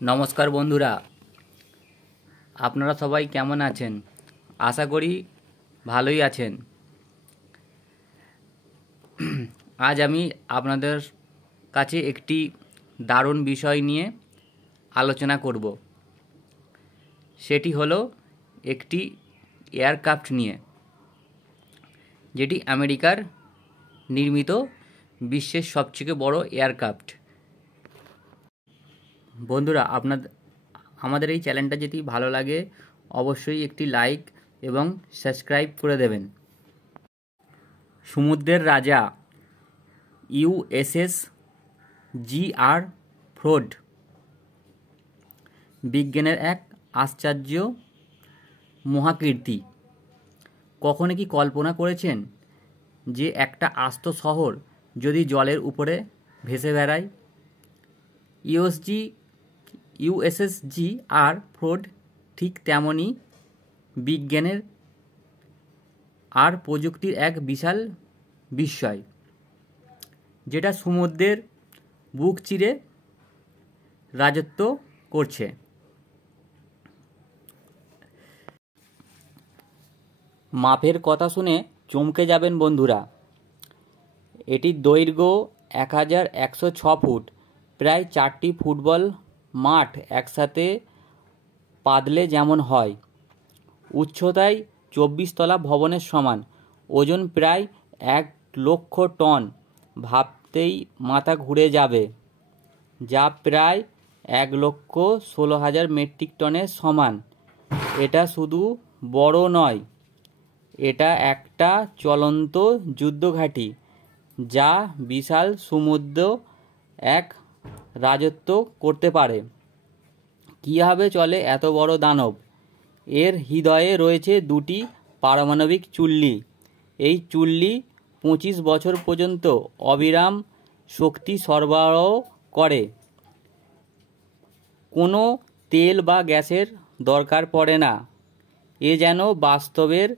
নমস্কার বন্ধুরা, আপনারা সবাই কেমন আছেন? আশা করি ভালোই আছেন। আজ আমি আপনাদের কাছে একটি দারুণ বিষয় নিয়ে আলোচনা করব। সেটি হলো একটি এয়ারক্রাফট নিয়ে, যেটি আমেরিকার নির্মিত বিশ্বের সবথেকে বড় এয়ারক্রাফট। বন্ধুরা, আমাদের এই চ্যানেলটা যদি ভালো লাগে অবশ্যই একটি লাইক এবং সাবস্ক্রাইব করে দেবেন। সমুদ্রের রাজা ইউএসএস জি.আর. ফোর্ড বিজ্ঞানের এক আশ্চর্য মহাকীর্তি। কখনো কি কল্পনা করেছেন যে একটা আস্ত শহর যদি জলের উপরে ভেসে বেড়ায়? ইউএসএস জি.আর. ফোর্ড ঠিক তেমনই বিজ্ঞানের আর প্রযুক্তির এক বিশাল বিস্ময়, যেটা সমুদ্রের বুক চিরে রাজত্ব করছে। মাপের কথা শুনে চমকে যাবেন বন্ধুরা। এটির দৈর্ঘ্য 1106 ফুট, প্রায় 4টি ফুটবল মাঠ একসাথে পাতলে যেমন হয়। উচ্চতায় 24 তলা ভবনের সমান, ওজন প্রায় 1,00,000 টন। ভাবতেই মাথা ঘুরে যাবে, যা প্রায় 1,16,000 মেট্রিক টনের সমান। এটা শুধু বড় নয়, এটা একটা চলন্ত যুদ্ধঘাঁটি, যা বিশাল সমুদ্র এক রাজত্ব করতে পারে। কীভাবে চলে এত বড় দানব? এর হৃদয়ে রয়েছে দুটি পারমাণবিক চুল্লি। এই চুল্লি 25 বছর পর্যন্ত অবিরাম শক্তি সরবরাহ করে। কোনো তেল বা গ্যাসের দরকার পড়ে না। এ যেন বাস্তবের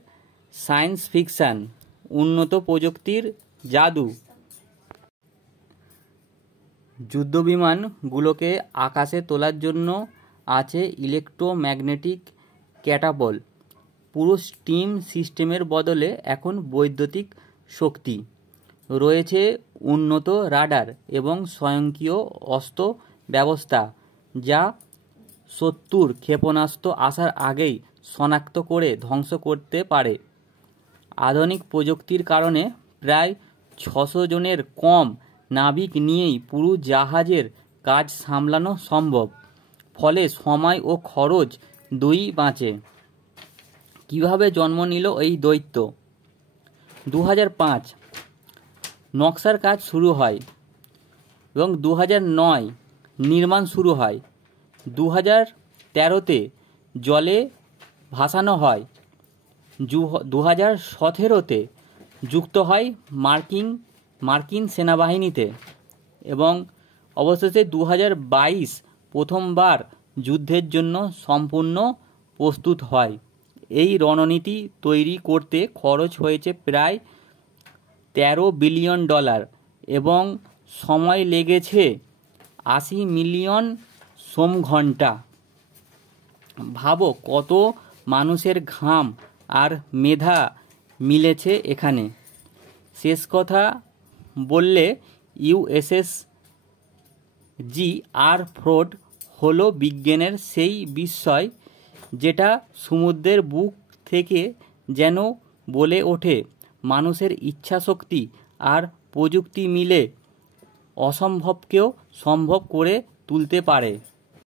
সায়েন্স ফিকশন, উন্নত প্রযুক্তির জাদু। যুদ্ধবিমানগুলোকে আকাশে তোলার জন্য আছে ইলেকট্রোম্যাগনেটিক ক্যাটাপল্ট। পুরো স্টিম সিস্টেমের বদলে এখন বৈদ্যুতিক শক্তি। রয়েছে উন্নত রাডার এবং স্বয়ংক্রিয় অস্ত্র ব্যবস্থা, যা শত্রুর ক্ষেপণাস্ত্র আসার আগেই শনাক্ত করে ধ্বংস করতে পারে। আধুনিক প্রযুক্তির কারণে প্রায় 600 জনের কম নাবিক নিয়েই পুরো জাহাজের কাজ সামলানো সম্ভব। ফলে সময় ও খরচ দুই বাঁচে। কিভাবে জন্ম নিল এই দৈত্য? 2005 নকশার কাজ শুরু হয় এবং 2009 নির্মাণ শুরু হয়। 2013-তে জলে ভাসানো হয়। 2017-তে যুক্ত হয় মার্কিন সেনাবাহিনীতে এবং অবশেষে 2022 প্রথমবার যুদ্ধের জন্য সম্পূর্ণ প্রস্তুত হয়। এই রণনীতি তৈরি করতে খরচ হয়েছে প্রায় $13 বিলিয়ন এবং সময় লেগেছে 80 মিলিয়ন শ্রমঘণ্টা। ভাবো কত মানুষের ঘাম আর মেধা মিলেছে এখানে। শেষ কথা বললে ইউএসএস জি.আর. ফোর্ড হলো বিজ্ঞানের সেই বিস্ময়, যেটা সমুদ্রের বুক থেকে যেন বলে ওঠে, মানুষের ইচ্ছাশক্তি আর প্রযুক্তি মিলে অসম্ভবকেও সম্ভব করে তুলতে পারে।